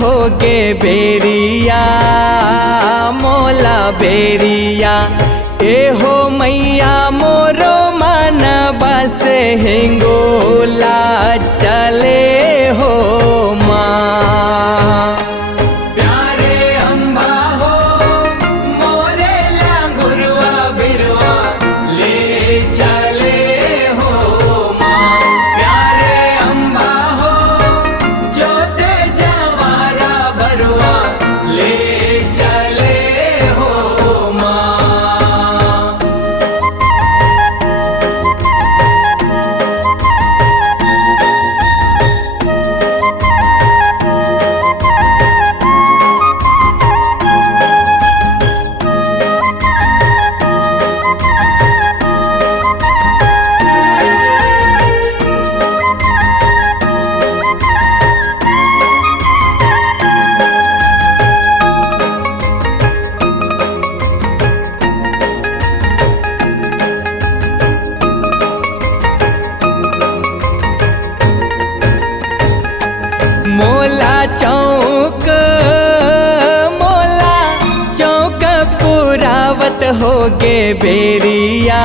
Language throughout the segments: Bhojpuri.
होगे बेरिया मोला बेरिया। ए हो मैया मोरो मन बस हिंगोला चले हो माँ। प्यारे अम्बा हो मोरे लांगुरवा बिरवा ले चले हो माँ। प्यारे अम्बा हो जोते जवारा बरुआ ले चले हो माँ। मोला चौक पुरावत होगे बेरिया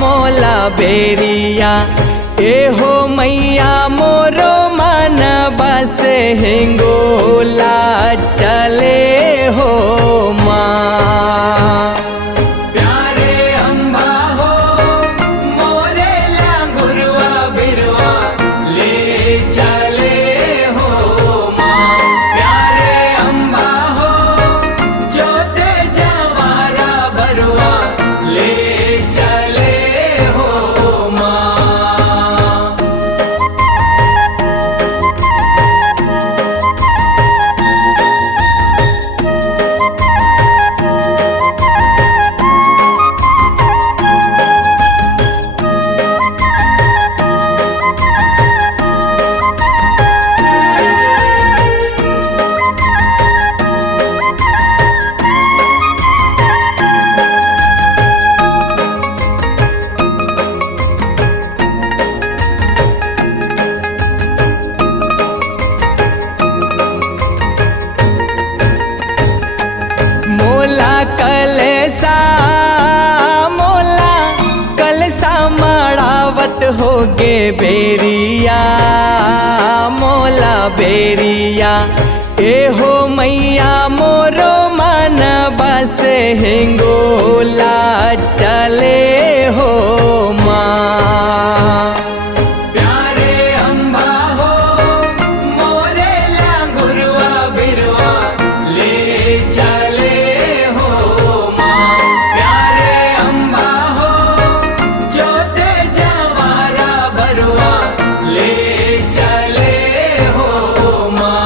मोला बेरिया। ए हो मैया मोरो मन बस हिंगोला चले हो माँ। प्यारे अम्बा हो मोरे लांगुरवा बिरवा ले चले हो माँ। प्यारे अम्बा हो जोते जवारा बरुआ ले चले हो माँ। कलसा मड़ावत होगे बेरिया मोला बेरिया। ए हो मैया मोरो मन बस हिंगोला चले हो माँ। प्यारे अम्बा हो मोरे लांगुरवा बिरवा ले चले हो माँ। प्यारे अम्बा हो जोते जवारा बरुआ ले चले हो माँ।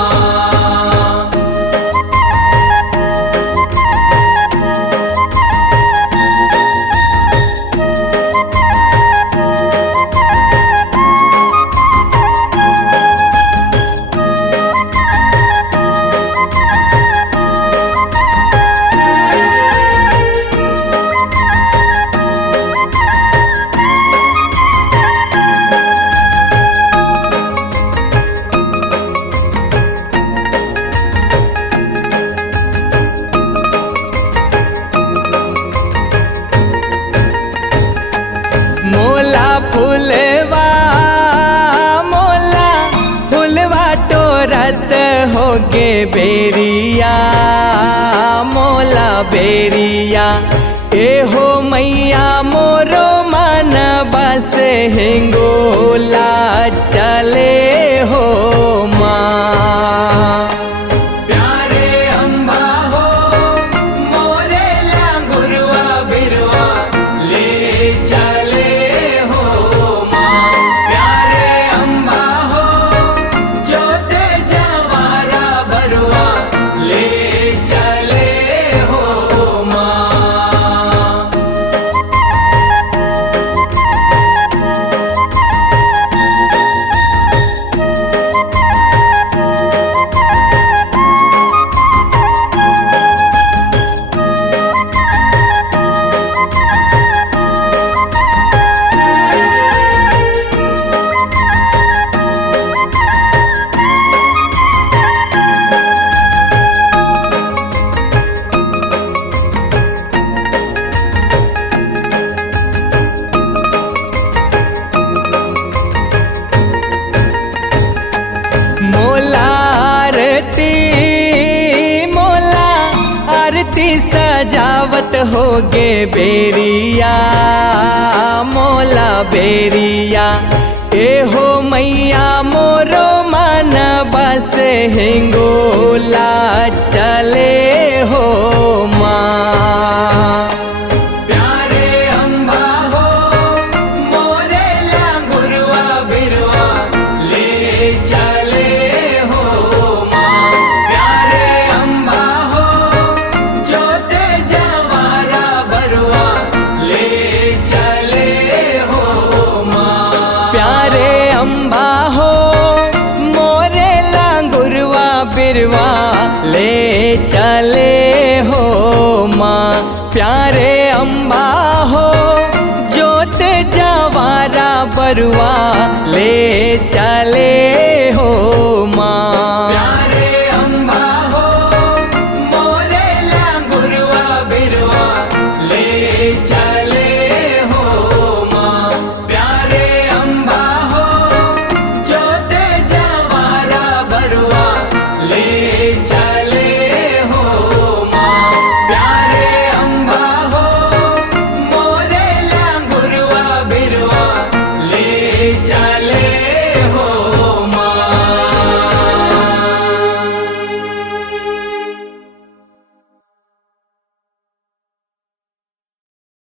फुलवा टोरत होगे बेरिया मोला बेरिया। ए हो मैया मोरो मन बस हिंगोला चले हो माँ। प्यारे अम्बा हो मोरे लांगुरवा बिरवा ले चले हो माँ। प्यारे अम्बा हो जोते जवारा बरुआ ले चले हो माँ। सजावत होगे बेरिया मोला बेरिया ए हो मैया मोरो मन बस हिंगोला चले हो माँ। प्यारे अम्बा हो मोरे ला गुरुआ बिरवा ले चले हो माँ। प्यारे अम्बा हो जोते जवारा बरुआ ले चले हो माँ। प्यारे अम्बा हो मोरे लांगुरवा बिरवा ले चले हो माँ। प्यारे अम्बा हो जोत जवारा बरुआ ले चले हो